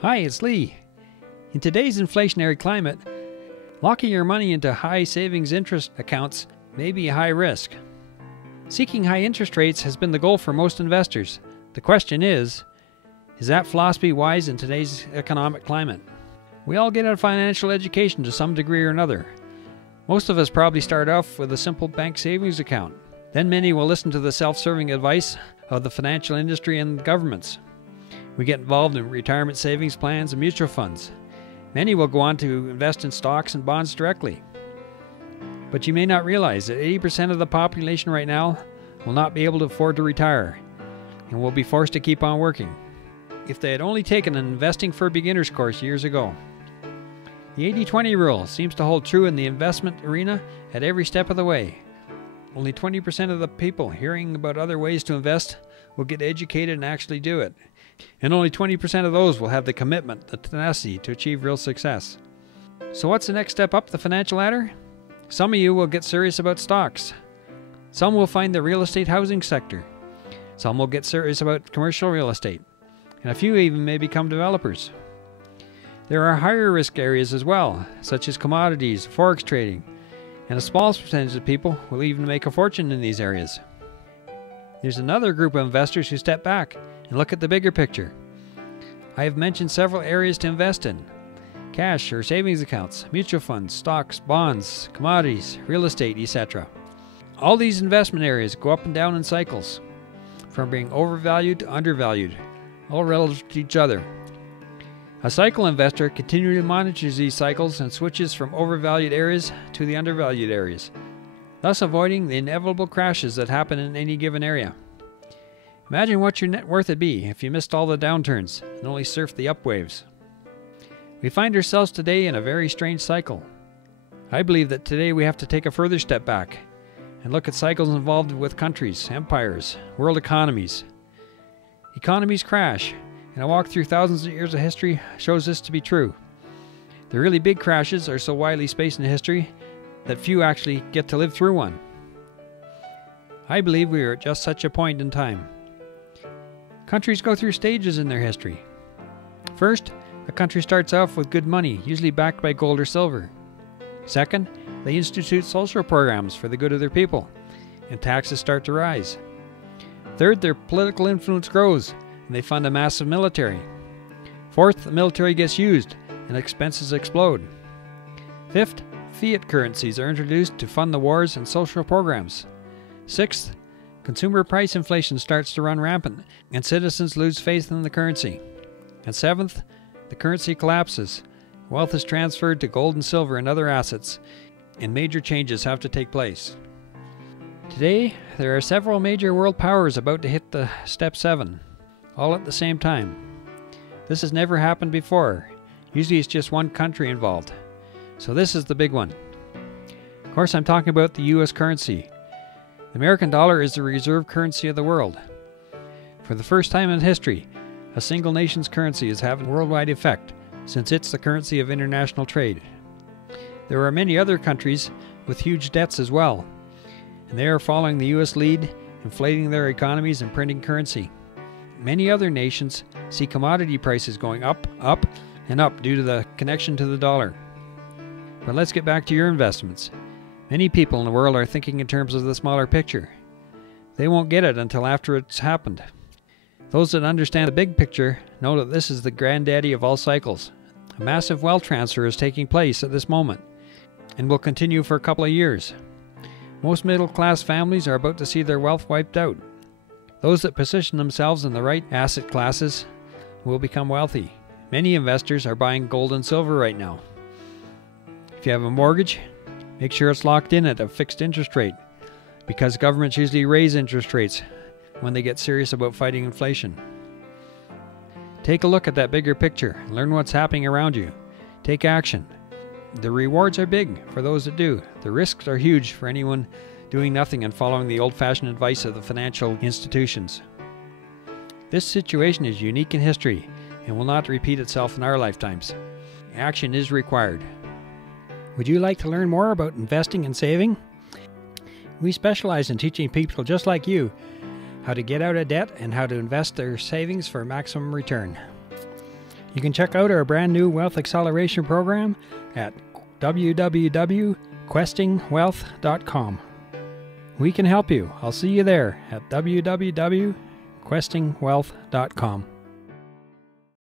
Hi, it's Lee. In today's inflationary climate, locking your money into high savings interest accounts may be a high risk. Seeking high interest rates has been the goal for most investors. The question is that philosophy wise in today's economic climate? We all get a financial education to some degree or another. Most of us probably start off with a simple bank savings account. Then many will listen to the self-serving advice of the financial industry and governments. We get involved in retirement savings plans and mutual funds. Many will go on to invest in stocks and bonds directly. But you may not realize that 80% of the population right now will not be able to afford to retire and will be forced to keep on working. If they had only taken an Investing for Beginners course years ago. The 80-20 rule seems to hold true in the investment arena at every step of the way. Only 20% of the people hearing about other ways to invest will get educated and actually do it. And only 20% of those will have the commitment, the tenacity to achieve real success. So what's the next step up the financial ladder? Some of you will get serious about stocks. Some will find the real estate housing sector. Some will get serious about commercial real estate. And a few even may become developers. There are higher risk areas as well, such as commodities, forex trading, and a small percentage of people will even make a fortune in these areas. There's another group of investors who step back and look at the bigger picture. I have mentioned several areas to invest in: cash or savings accounts, mutual funds, stocks, bonds, commodities, real estate, etc. All these investment areas go up and down in cycles, from being overvalued to undervalued, all relative to each other. A cycle investor continually monitors these cycles and switches from overvalued areas to the undervalued areas, thus avoiding the inevitable crashes that happen in any given area. Imagine what your net worth would be if you missed all the downturns and only surfed the upwaves. We find ourselves today in a very strange cycle. I believe that today we have to take a further step back and look at cycles involved with countries, empires, world economies. Economies crash, and a walk through thousands of years of history shows this to be true. The really big crashes are so widely spaced in history that few actually get to live through one. I believe we are at just such a point in time. Countries go through stages in their history. First, a country starts off with good money, usually backed by gold or silver. Second, they institute social programs for the good of their people, and taxes start to rise. Third, their political influence grows, and they fund a massive military. Fourth, the military gets used, and expenses explode. Fifth, fiat currencies are introduced to fund the wars and social programs. Sixth, consumer price inflation starts to run rampant, and citizens lose faith in the currency. And seventh, the currency collapses. Wealth is transferred to gold and silver and other assets, and major changes have to take place. Today, there are several major world powers about to hit the step 7, all at the same time. This has never happened before. Usually it's just one country involved. So this is the big one. Of course, I'm talking about the US currency. The American dollar is the reserve currency of the world. For the first time in history, a single nation's currency is having a worldwide effect, since it's the currency of international trade. There are many other countries with huge debts as well, and they are following the US lead, inflating their economies and printing currency. Many other nations see commodity prices going up, and up due to the connection to the dollar. But let's get back to your investments. Many people in the world are thinking in terms of the smaller picture. They won't get it until after it's happened. Those that understand the big picture know that this is the granddaddy of all cycles. A massive wealth transfer is taking place at this moment and will continue for a couple of years. Most middle-class families are about to see their wealth wiped out. Those that position themselves in the right asset classes will become wealthy. Many investors are buying gold and silver right now. If you have a mortgage, make sure it's locked in at a fixed interest rate, because governments usually raise interest rates when they get serious about fighting inflation. Take a look at that bigger picture and learn what's happening around you. Take action. The rewards are big for those that do. The risks are huge for anyone doing nothing and following the old-fashioned advice of the financial institutions. This situation is unique in history and will not repeat itself in our lifetimes. Action is required. Would you like to learn more about investing and saving? We specialize in teaching people just like you how to get out of debt and how to invest their savings for maximum return. You can check out our brand new Wealth Acceleration program at www.questingwealth.com. We can help you. I'll see you there at www.questingwealth.com.